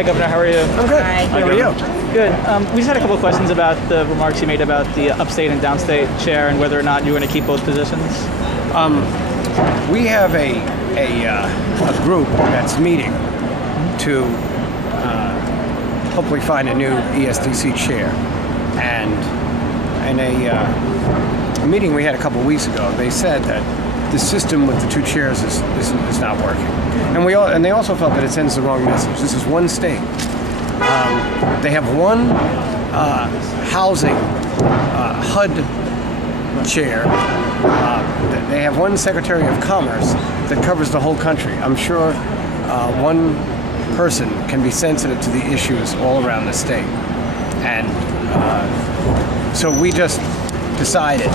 Hi, Governor. How are you? I'm good. Hi. How are you? Good. We just had a couple of questions about the remarks you made about the upstate and downstate chair and whether or not you were going to keep both positions. We have a group that's meeting to hopefully find a new ESDC chair. And in a meeting we had a couple of weeks ago, they said that the system with the two chairs is not working. And they also felt that it sends the wrong message. This is one state. They have one housing HUD chair. They have one Secretary of Commerce that covers the whole country. I'm sure one person can be sensitive to the issues all around the state. And so we just decided.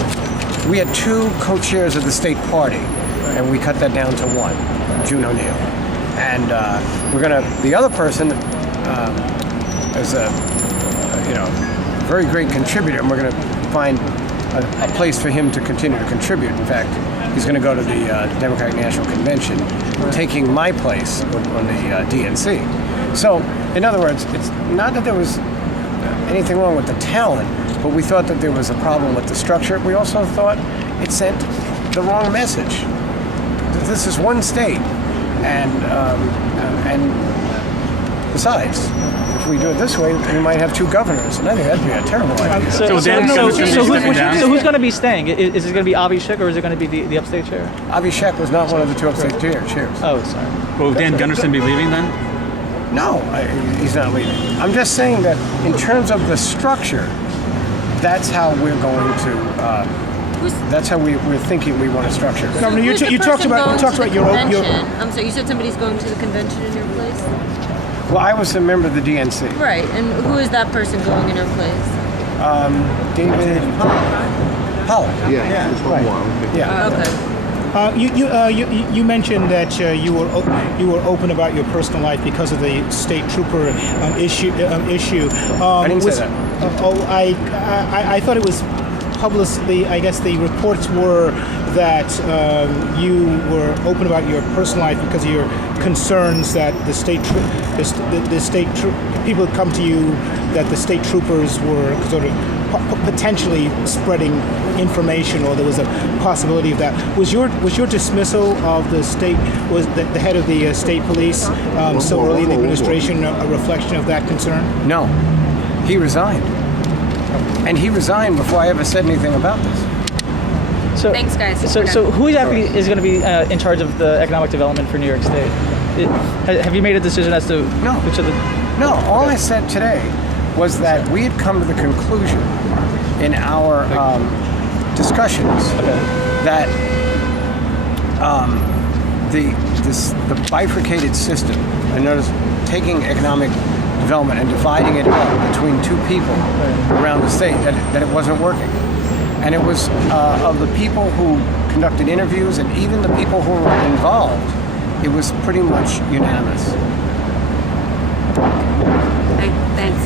We had two co-chairs of the state party, and we cut that down to one, June O'Neill. And the other person is a very great contributor, and we're going to find a place for him to continue to contribute. In fact, he's going to go to the Democratic National Convention, taking my place on the DNC. So, in other words, it's not that there was anything wrong with the talent, but we thought that there was a problem with the structure. We also thought it sent the wrong message. This is one state, and besides, if we do it this way, we might have two governors, and I think that'd be a terrible idea. So who's going to be staying? Is it going to be Avi Schick or is it going to be the upstate chair? Avi Schick was not one of the two upstate chairs. Oh, sorry. Will Dan Gunderson be leaving then? No, he's not leaving. I'm just saying that in terms of the structure, that's how we're going to. That's how we're thinking we want to structure. So Governor, you talked about your. I'm sorry. You said somebody's going to the convention in your place. Well, I was a member of the DNC. Right, and who is that person going in your place? David Powell. Yeah, it's one more. Yeah. Okay. You mentioned that you were open about your personal life because of the state trooper issue. I didn't say that. I thought it was publicly. I guess the reports were that you were open about your personal life because of your concerns that people had come to you that the state troopers were sort of potentially spreading information, or there was a possibility of that. Was your dismissal of the state, was the head of the state police so early in the administration a reflection of that concern? No, he resigned, and he resigned before I ever said anything about this. So, Thanks, guys. So who exactly is going to be in charge of the economic development for New York State? Have you made a decision as to which of the... No, all I said today was that we had come to the conclusion in our discussions that the bifurcated system, and notice taking economic development and dividing it up between two people around the state, that it wasn't working. And it was of the people who conducted interviews and even the people who were involved, it was pretty much unanimous. Thanks.